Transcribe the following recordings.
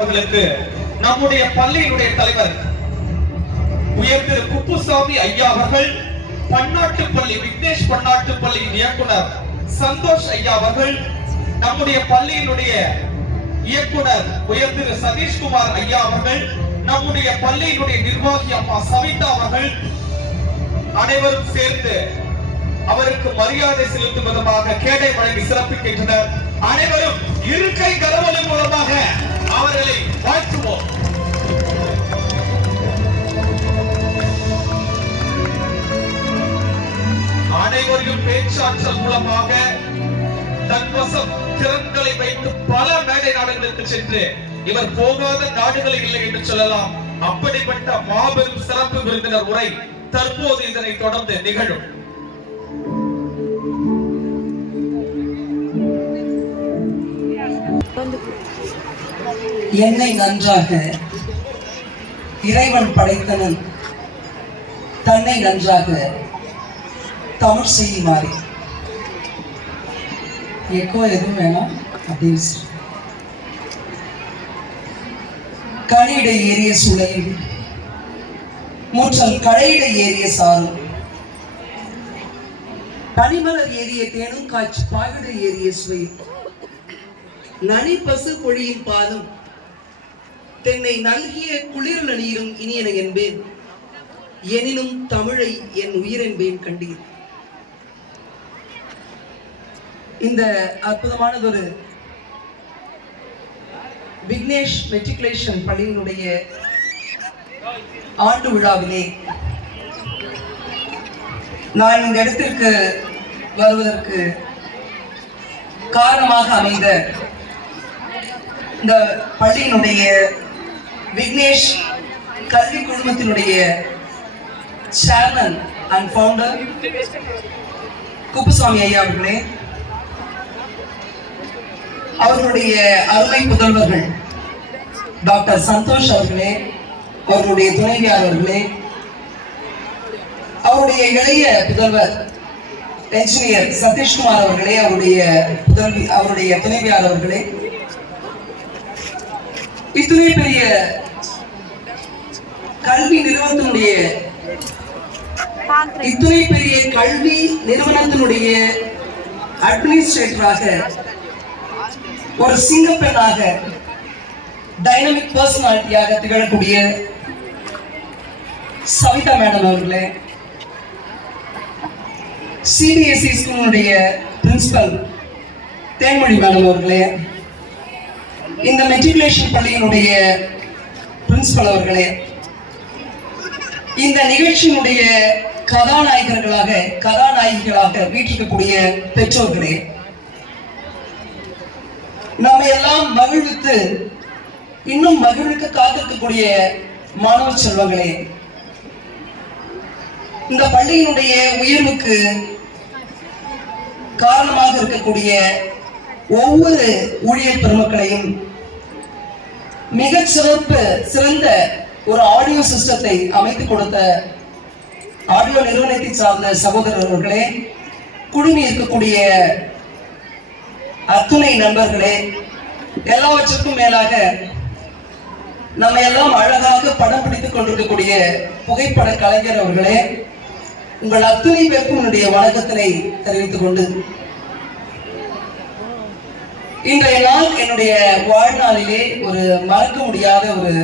அவர்களுக்கு நம்முடைய பள்ளியினுடைய தலைவர் உயர் திரு குப்புசாமி ஐயா அவர்கள் பன்னாட்டு பள்ளி விக்னேஷ் பன்னாட்டு பள்ளியின் இயக்குனர் சந்தோஷ் ஐயா அவர்கள் நம்முடைய பள்ளியினுடைய இயக்குனர் உயர் திரு சதீஷ்குமார் ஐயா அவர்கள் நம்முடைய பள்ளியினுடைய நிர்வாகி அம்மா சவிதா அவர்கள் அனைவரும் சேர்ந்து அவருக்கு மரியாதை செலுத்தும் விதமாக கேடை வழங்கி சிறப்பிக்கின்றனர். அனைவரும் இருக்கை கரவலி மூலமாக மூலமாக தன்வசம் திறன்களை வைத்து பல மேடை நாடுகளுக்கு சென்று இவர் போகாத நாடுகள் இல்லை என்று சொல்லலாம். அப்படிப்பட்ட மாபெரும் சிறப்பு விருந்தினர் உரை தற்போது இதனை தொடர்ந்து நிகழும். என்னை நன்றாக இறைவன் படைத்தனன். தன்னை நன்றாக தமிழ் செய்யுமாறு. எக்கோ எதுவும் வேணாம் அப்படின்னு சொல்லு. கனியிடை ஏறிய சுளையும் முற்றல் கடையிடை ஏறிய சாரும் பனிமலர் ஏறிய தேனும் காய்ச்சி பாவிட ஏறிய சுவை நனி பசு பொழியும் பாதம் தென்னை நல்கிய குளிர் நனியிலும் இனியன என்பேன் எனினும் தமிழை என் உயிரென்பேன் கண்டீர் இந்த அற்புதமானதொரு விக்னேஷ் மெட்ரிகுலேஷன் பள்ளியினுடைய ஆண்டு விழாவிலே நான் இந்த இடத்திற்கு வருவதற்கு காரணமாக அமைந்த இந்த பள்ளியினுடைய விக்னேஷ் கல்வி குழுமத்தினுடைய சேர்மன் அண்ட் ஃபவுண்டர் குப்புசாமி ஐயா அவர்களே அவர்களுடைய அருமை புதல்வர்கள் டாக்டர் சந்தோஷ் அவர்களே அவர்களுடைய துணைவியார் அவர்களே அவருடைய இளைய புதல்வர் என்ஜினியர் சதீஷ்குமார் அவர்களே அவருடைய புதல்வி அவருடைய துணைவியார் அவர்களே இத்துணை பெரிய கல்வி நிறுவனத்தினுடைய இத்துணை பெரிய கல்வி நிறுவனத்தினுடைய அட்மினிஸ்ட்ரேட்டராக ஒரு சிங்கப்பெண்ணாக டைனமிக் பர்சனாலிட்டியாக திகழக்கூடிய சவிதா மேடம் அவர்களே சிபிஎஸ்இ ஸ்கூலுடைய பிரின்சிபல் தேன்மொழி மேடம் அவர்களே இந்த மெட்ரிகுலேஷன் பள்ளியினுடைய பிரின்சிபல் அவர்களே இந்த நிகழ்ச்சியினுடைய கதாநாயகர்களாக கதாநாயகிகளாக வீட்டிக்கக்கூடிய பெற்றோர்களே நம்ம எல்லாம் மகிழ்வித்து இன்னும் மகிழ்வுக்கு காத்திருக்கக்கூடிய மாணவ செல்வங்களே இந்த பள்ளியினுடைய உயர்வுக்கு காரணமாக இருக்கக்கூடிய ஒவ்வொரு ஊழியர் பெருமக்களையும் மிக சிறப்பு சிறந்த ஒரு ஆடியோ சிஸ்டத்தை அமைத்து கொடுத்த ஆடியோ நிறுவனத்தை சார்ந்த சகோதரர்களே குழுமி இருக்கக்கூடிய அத்துணை நண்பர்களே எல்லாவற்றுக்கும் மேலாக நம்ம எல்லாம் அழகாக படம் பிடித்துக் கொண்டிருக்கக்கூடிய புகைப்பட கலைஞர் அவர்களே உங்கள் அத்துணை பேருக்கும் என்னுடைய வணக்கத்தினை தெரிவித்துக் கொண்டு இன்றைய நாள் என்னுடைய வாழ்நாளிலே ஒரு மறக்க முடியாத ஒரு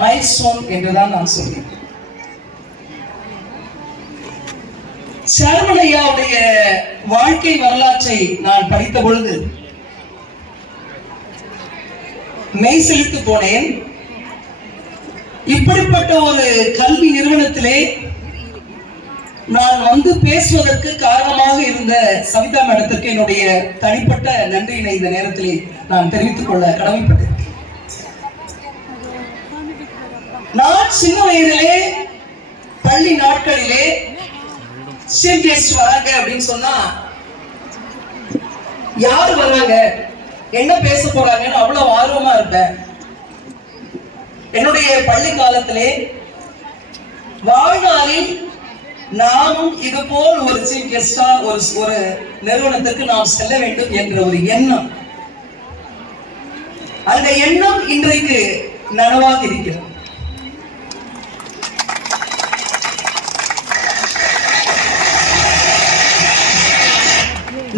மைல்ஸ்டோன் என்றுதான் நான் சொல்வேன். சரவணையாவுடைய வாழ்க்கை வரலாற்றை நான் படித்த பொழுது மெய் செலுத்து போனேன். இப்படிப்பட்ட ஒரு கல்வி நிறுவனத்திலே நான் வந்து பேசுவதற்கு காரணமாக இருந்த சவிதா மேடத்திற்கு என்னுடைய தனிப்பட்ட நன்றியினை இந்த நேரத்திலே நான் தெரிவித்துக் கொள்ள கடமைப்பட்டேன். நான் சின்ன வயதிலே பள்ளி நாட்களிலே சீஃப் கெஸ்ட் வராங்க அப்படின்னு சொன்னா யாரு வராங்க? என்ன பேச போறாங்கன்னு அவ்வளவு ஆர்வமா இருப்பேன். என்னுடைய பள்ளி காலத்திலே வாழ்நாளில் நாமும் இது போல் ஒரு சீஃப் கெஸ்டா ஒரு ஒரு நிறுவனத்திற்கு நாம் செல்ல வேண்டும் என்ற ஒரு எண்ணம். அந்த எண்ணம் இன்றைக்கு நனவாக இருக்கிறது.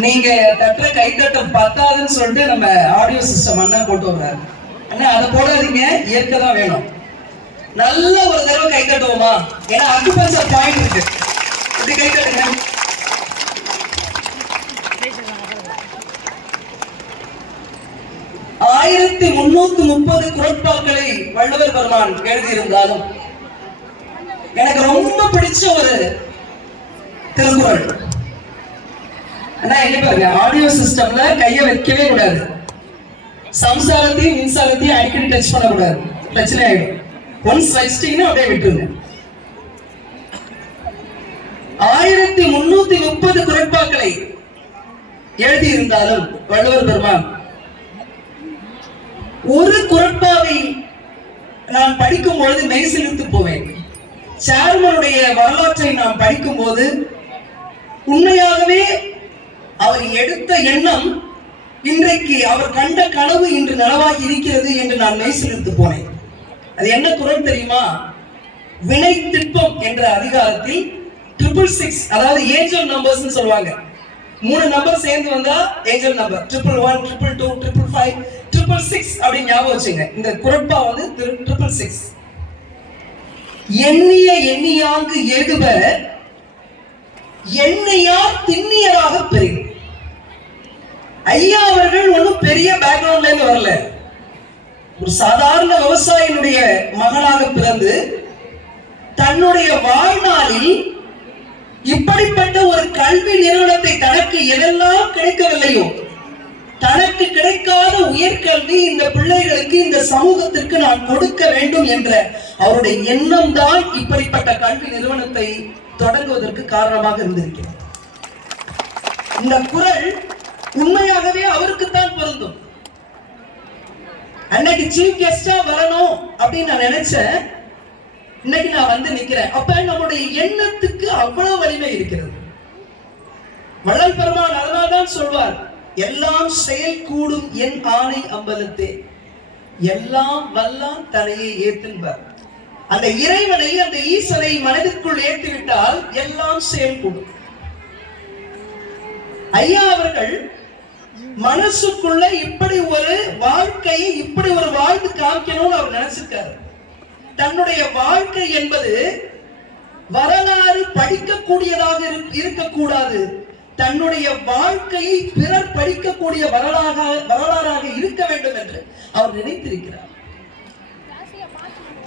நீங்க தட்டுற கை தட்டம் பத்தாதுன்னு சொல்லிட்டு நம்ம ஆடியோ சிஸ்டம் அண்ணா போட்டு வர்றாரு. அண்ணா அதை போடாதீங்க. இயற்கை தான் வேணும். நல்ல ஒரு தடவை கை தட்டுவோமா? ஏன்னா அக்குபஞ்சர் பாயிண்ட் இருக்கு. இப்படி கை தட்டுங்க. ஆயிரத்தி முன்னூத்தி முப்பது குரட்பாக்களை வள்ளுவர் பெருமான் எழுதியிருந்தாலும் எனக்கு ரொம்ப பிடிச்ச ஒரு திருக்குறள். ஆனா என்ன பாருங்க ஆடியோ சிஸ்டம்ல கைய வைக்கவே கூடாது. சம்சாரத்தையும் மின்சாரத்தையும் அடிக்கடி டச் பண்ணக்கூடாது. பிரச்சனை ஆயிடும். ஒன்ஸ் வச்சிட்டீங்கன்னா அப்படியே விட்டுருங்க. ஆயிரத்தி முன்னூத்தி முப்பது குரட்பாக்களை எழுதி இருந்தாலும் வள்ளுவர் பெருமான் ஒரு குரட்பாவை நான் படிக்கும் பொழுது மெய்சிலிர்த்து போவேன். சேர்மனுடைய வரலாற்றை நான் படிக்கும் போது உண்மையாகவே அவர் எடுத்த எண்ணம் இன்றைக்கு அவர் கண்ட கனவு இன்று நனவாகி இருக்கிறது என்று நான் மெய்சிலிருந்து போனேன். அது என்ன குரல் தெரியுமா? வினை திட்பம் என்ற அதிகாரத்தில் ட்ரிபிள் சிக்ஸ் அதாவது ஏஞ்சல் நம்பர்ஸ் சொல்லுவாங்க. மூணு நம்பர் சேர்ந்து வந்தா angel number triple one triple two triple five triple six அப்படின்னு ஞாபகம் வச்சுங்க. இந்த குரப்பா வந்து ட்ரிபிள் சிக்ஸ் எண்ணிய எண்ணியாங்கு ஏகுப எண்ணியார் திண்ணியராக பெரிய ஐயா அவர்கள் ஒன்றும் பெரிய பேக்ரவுண்ட்ல இருந்து வரல. ஒரு சாதாரண விவசாயினுடைய மகனாக பிறந்து தன்னுடைய வாழ்நாளில் இப்படிப்பட்ட ஒரு கல்வி நிறுவனத்தை தனக்கு எதெல்லாம் கிடைக்கவில்லையோ தனக்கு கிடைக்காத உயர்கல்வி இந்த பிள்ளைகளுக்கு இந்த சமூகத்திற்கு நான் கொடுக்க வேண்டும் என்ற அவருடைய எண்ணம் தான் இப்படிப்பட்ட கல்வி நிறுவனத்தை தொடங்குவதற்கு காரணமாக இருந்திருக்கிறது. இந்த குரல் உண்மையாகவே அவருக்குத்தான் பொருந்தும். அன்னைக்கு சீஃப் கெஸ்டா வரணும் அப்படின்னு நான் நினைச்சேன். இன்னைக்கு நான் வந்து நிக்கிறேன். அப்ப நம்முடைய எண்ணத்துக்கு அவ்வளவு வலிமை இருக்கிறது. வள்ளல் பெருமான் அதனால்தான் சொல்வார் எல்லாம் செயல் கூடும் என் ஆணை அம்பலத்தே. எல்லாம் வல்லாம் தலையை ஏத்துன்பார் அந்த இறைவனை அந்த ஈசனை மனதிற்குள் ஏற்றிவிட்டால் எல்லாம் செயல் கூடும். ஐயா அவர்கள் மனசுக்குள்ள இப்படி ஒரு வாழ்க்கையை இப்படி ஒரு வாழ்ந்து காமிக்கணும்னு அவர் நினைச்சிருக்காரு. தன்னுடைய வாழ்க்கை என்பது வரலாறு படிக்கக்கூடியதாக இருக்கக்கூடாது. தன்னுடைய வாழ்க்கையை பிறர் படிக்கக்கூடிய வரலாறாக வரலாறாக இருக்க வேண்டும் என்று அவர் நினைத்திருக்கிறார்.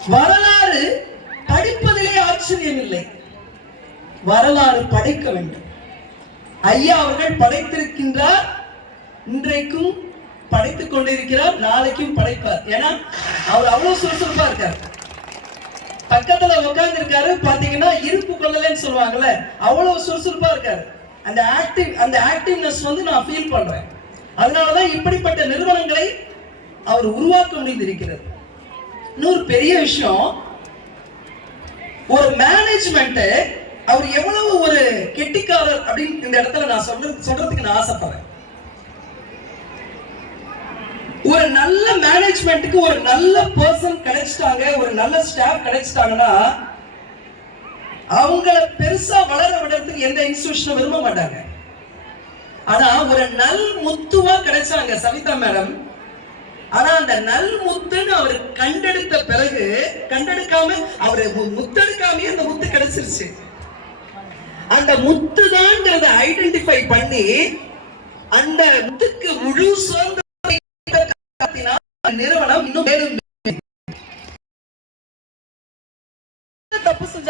வரலாறு படிப்பதிலே ஆச்சரியம் இல்லை. வரலாறு படைக்க வேண்டும். ஐயா அவர்கள் படைத்திருக்கின்றார் இன்றைக்கும் படைத்துக் கொண்டிருக்கிறார் நாளைக்கும் படைப்பார். ஏன்னா அவர் அவ்வளவு சுறுசுறுப்பா இருக்கார். பக்கத்துல உட்கார்ந்து இருக்காரு பாத்தீங்கன்னா இருப்பு கொள்ளலன்னு சொல்லுவாங்கல்ல அவ்வளவு சுறுசுறுப்பா இருக்காரு. அந்த ஆக்டிவ் அந்த ஆக்டிவ்னஸ் வந்து நான் ஃபீல் பண்றேன். அதனாலதான் இப்படிப்பட்ட நிறுவனங்களை அவர் உருவாக்க முடிந்திருக்கிறது. இன்னொரு பெரிய விஷயம் ஒரு மேனேஜ்மெண்ட் அவர் எவ்வளவு ஒரு கெட்டிக்காரர் அப்படின்னு இந்த இடத்துல நான் சொல்ற சொல்றதுக்கு நான் ஆசைப்படுறேன். ஒரு நல்ல மேனேஜ்மெண்ட்டுக்கு ஒரு நல்ல பர்சன் கிடைச்சிட்டாங்க ஒரு நல்ல ஸ்டாஃப் கிடைச்சிட்டாங்கன்னா அவங்கள பெருசா வளர விடுறதுக்கு எந்த இன்ஸ்டிடியூஷனும் விரும்ப மாட்டாங்க. ஆனா ஒரு நல் முத்துவா கிடைச்சாங்க சவிதா மேடம். ஆனா அந்த நல் முத்துன்னு அவர் கண்டெடுத்த பிறகு கண்டெடுக்காம அவர் மு- முத்தெடுக்காமயே அந்த முத்து கிடைச்சிருச்சு. அந்த முத்து தான் ஐடென்டிஃபை பண்ணி அந்த முத்துக்கு முழு சுதந்திரம்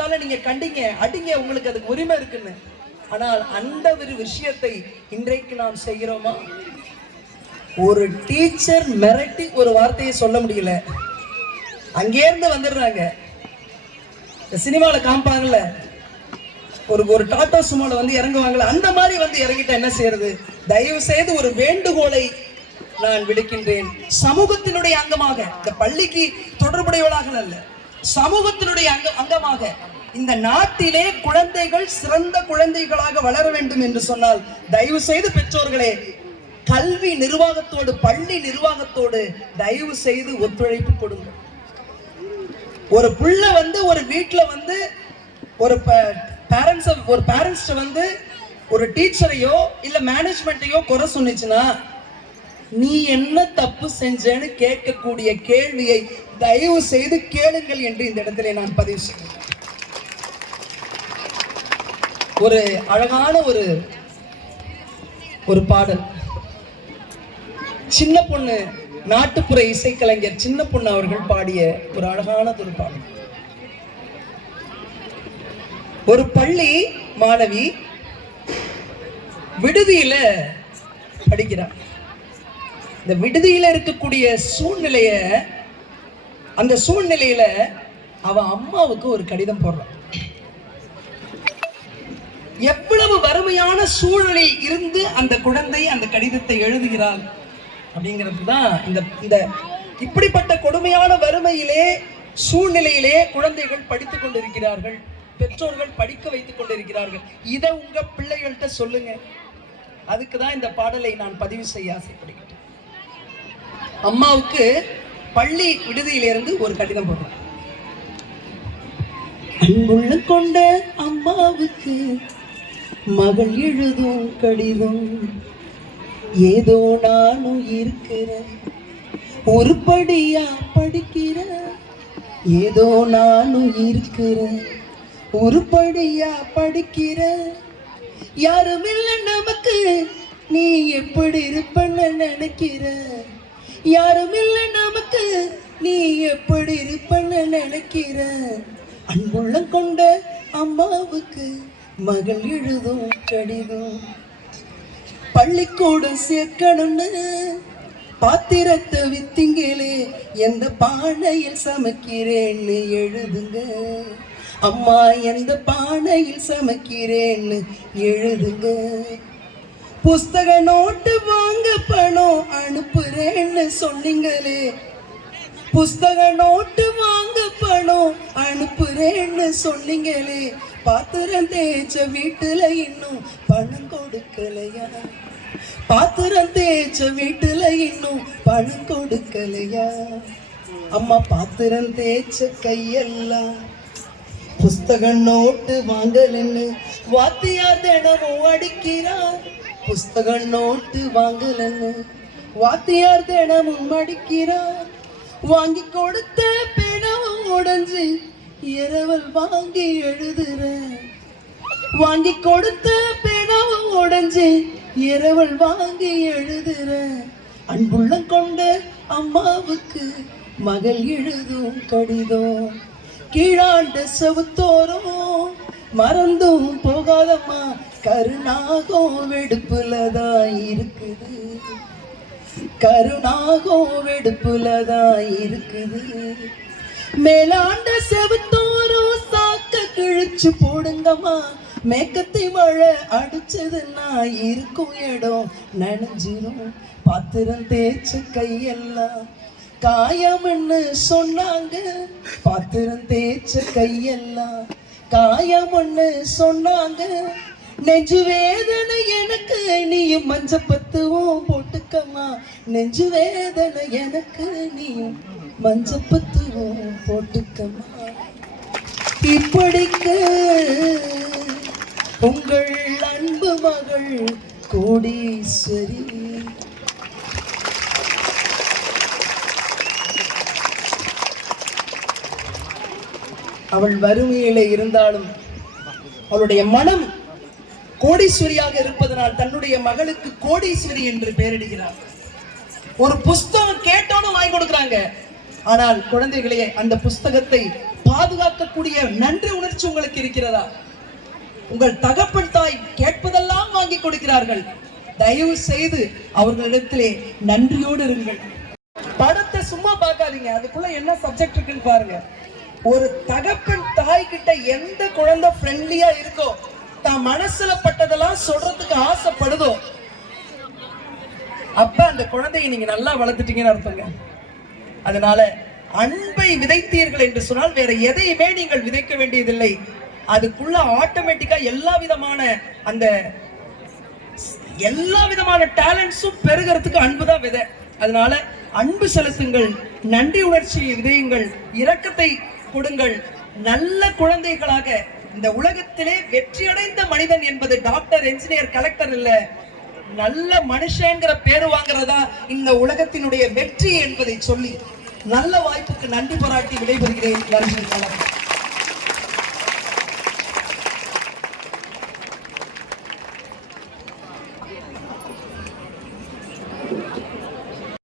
தப்பு நீங்க கண்டிங்க அடிங்க உங்களுக்கு அதுக்கு உரிமை இருக்குன்னு. ஆனால் அந்த ஒரு விஷயத்தை இன்றைக்கு நாம் செய்கிறோமா? ஒரு டீச்சர் மிரட்டி ஒரு வார்த்தையை சொல்ல முடியல. அங்கேருந்து வந்துடுறாங்க. சினிமாவில் காமிப்பாங்கல்ல? ஒரு ஒரு டாட்டா சுமோல வந்து இறங்குவாங்கல்ல? அந்த மாதிரி வந்து இறங்கிட்டா என்ன செய்யறது? தயவு செய்து ஒரு வேண்டுகோளை நான் விடுக்கின்றேன். சமூகத்தினுடைய அங்கமாக இந்த பள்ளிக்கு தொடர்புடையவளாக அல்ல. சமூகத்தினுடைய அங்க அங்கமாக இந்த நாட்டிலே குழந்தைகள் சிறந்த குழந்தைகளாக வளர வேண்டும் என்று சொன்னால் தயவு செய்து பெற்றோர்களே கல்வி நிர்வாகத்தோடு பள்ளி நிர்வாகத்தோடு தயவு செய்து ஒத்துழைப்பு கொடுங்க. ஒரு புள்ள வந்து ஒரு வீட்டில் வந்து ஒரு பேரண்ட்ஸ் ஒரு பேரண்ட்ஸ் வந்து ஒரு டீச்சரையோ இல்ல மேனேஜ்மெண்ட்டையோ குறை சொன்னுச்சுன்னா நீ என்ன தப்பு செஞ்சேன்னு கேட்கக்கூடிய கேள்வியை தயவு செய்து கேளுங்கள் என்று இந்த இடத்திலே நான் பதிவு செய்கிறேன். ஒரு அழகான ஒரு ஒரு பாடல். சின்ன பொண்ணு நாட்டுப்புற இசைக்கலைஞர் சின்ன பொண்ணு அவர்கள் பாடிய ஒரு அழகான ஒரு பாடல். ஒரு பள்ளி மாணவி விடுதியில படிக்கிறார். இந்த விடுதியில இருக்கக்கூடிய சூழ்நிலைய அந்த சூழ்நிலையில அவ அம்மாவுக்கு ஒரு கடிதம் போடுறான் எவ்வளவு வறுமையான சூழலில் இருந்து அந்த குழந்தை அந்த கடிதத்தை எழுதுகிறாள் அப்படிங்கிறது தான் இந்த இந்த இப்படிப்பட்ட கொடுமையான வறுமையிலே சூழ்நிலையிலே குழந்தைகள் படித்துக் கொண்டிருக்கிறார்கள் பெற்றோர்கள் படிக்க வைத்துக் கொண்டிருக்கிறார்கள். இதை உங்க பிள்ளைகள்கிட்ட சொல்லுங்க. அதுக்கு தான் இந்த பாடலை நான் பதிவு செய்ய ஆசைப்படுகிறேன். அம்மாவுக்கு பள்ளி விடுதியிலிருந்து ஒரு கடிதம் போடுறேன் அன்புள்ள கொண்ட அம்மாவுக்கு மகள் எழுதும் கடிதம். ஏதோ நானும் இருக்கிறேன் உருப்படியா படிக்கிறேன். ஏதோ நானும் இருக்கிறேன் உருப்படியா படிக்கிறேன். யாரும் இல்லை நமக்கு. நீ எப்படி இருப்பன்னு நினைக்கிற யாரும் இல்லை நமக்கு. நீ எப்படி இருப்பன்னு நினைக்கிற அன்புள்ளம் கொண்ட அம்மாவுக்கு மகள் எழுதும் கடிதம். பள்ளிக்கூடம் சேர்க்கணும்னு பாத்திரத்தை வித்திங்களே எந்த பானையில் சமைக்கிறேன்னு எழுதுங்க. அம்மா எந்த பானையில் சமைக்கிறேன்னு எழுதுங்க. புஸ்தக நோட்டு வாங்க பணம் அனுப்புறேன்னு சொன்னீங்களே. புஸ்தக நோட்டு வாங்க பணம் அனுப்புறேன்னு சொன்னீங்களே. பாத்திரம் தேய்ச்ச வீட்டுல இன்னும் பணம் கொடுக்கலையா? பாத்திரம் தேய்ச்ச வீட்டுல இன்னும் பணம் கொடுக்கலையா? அம்மா பாத்திரம் தேய்ச்ச கையெல்லாம் புஸ்தக நோட்டு வாங்கலன்னு வாத்தியார் தினமும் அடிக்கிறார். புஸ்தக நோட்டு வாங்கலன்னு வாத்தியார் தினமும் அடிக்கிறார். வாங்கி கொடுத்த பிணமும் உடைஞ்சு இரவல் வாங்கி எழுதுற. வாங்கி கொடுத்த பிணவும் உடைஞ்சு இரவல் வாங்கி எழுதுற. அன்புள்ளம் கொண்ட அம்மாவுக்கு மகள் எழுதும் கடிதம் கீழாண்ட செவுத்தோறும் மறந்தும் போகாதம்மா கருணாகம் வெடுப்புலதான் இருக்குது. கருணாகம் வெடுப்புலதான் இருக்குது. மேலாண்ட செவத்தோரும் சாக்க கிழிச்சு போடுங்கம்மா. மேக்கத்தி மழை அடிச்சதுன்னா இருக்கும் இடம் நனைஞ்சிரும். பாத்திரம் தேய்ச்ச கையெல்லாம் காயம்னு சொன்னாங்க. பாத்திரம் தேய்ச்ச கையெல்லாம் காயம்னு சொன்னாங்க. நெஞ்சு வேதனை எனக்கு நீயும் மஞ்ச பத்துவும் போட்டுக்கம்மா. நெஞ்சு வேதனை எனக்கு நீயும் மஞ்ச பத்துவும் போட்டுக்கம்மா இப்படிக்கு உங்கள் அன்பு மகள் கோடீஸ்வரி. அவள் வறுமையிலே இருந்தாலும் அவளுடைய மனம் கோடீஸ்வரியாக இருப்பதனால் தன்னுடைய மகளுக்கு கோடீஸ்வரி என்று பெயரிடுகிறார் ஒரு புஸ்தகம் கேட்டோன்னு வாங்கி கொடுக்குறாங்க. ஆனால் குழந்தைகளே அந்த புஸ்தகத்தை பாதுகாக்கக்கூடிய நன்றி உணர்ச்சி உங்களுக்கு இருக்கிறதா? உங்கள் தகப்பன் தாய் கேட்பதெல்லாம் வாங்கி கொடுக்கிறார்கள். தயவு செய்து அவர்களிடத்திலே நன்றியோடு இருங்கள். படத்தை சும்மா பார்க்காதீங்க. அதுக்குள்ள என்ன சப்ஜெக்ட் இருக்குன்னு பாருங்க. ஒரு தகப்பன் தாய் கிட்ட எந்த குழந்தை ஃப்ரெண்ட்லியா இருக்கோ தான் மனசுல பட்டதெல்லாம் சொல்றதுக்கு ஆசைப்படுதோ அப்ப அந்த குழந்தையை நீங்க நல்லா வளர்த்துட்டீங்கன்னு அர்த்தங்க. அதனால அன்பை விதைத்தீர்கள் என்று சொன்னால் வேற எதையுமே நீங்கள் விதைக்க வேண்டியதில்லை. அதுக்குள்ள ஆட்டோமேட்டிக்கா எல்லா விதமான அந்த எல்லா விதமான டேலண்ட்ஸும் பெருகிறதுக்கு அன்பு தான் விதை. அதனால அன்பு செலுத்துங்கள் நன்றி உணர்ச்சியை விதையுங்கள் இரக்கத்தை கொடுங்கள். நல்ல குழந்தைகளாக இந்த உலகத்திலே வெற்றியடைந்த மனிதன் என்பது டாக்டர் என்ஜினியர் கலெக்டர் இல்ல. நல்ல மனுஷங்கிற பேரு வாங்குறதா இந்த உலகத்தினுடைய வெற்றி என்பதை சொல்லி நல்ல வாய்ப்புக்கு நன்றி பாராட்டி விடைபெறுகிறேன். நன்றி வணக்கம்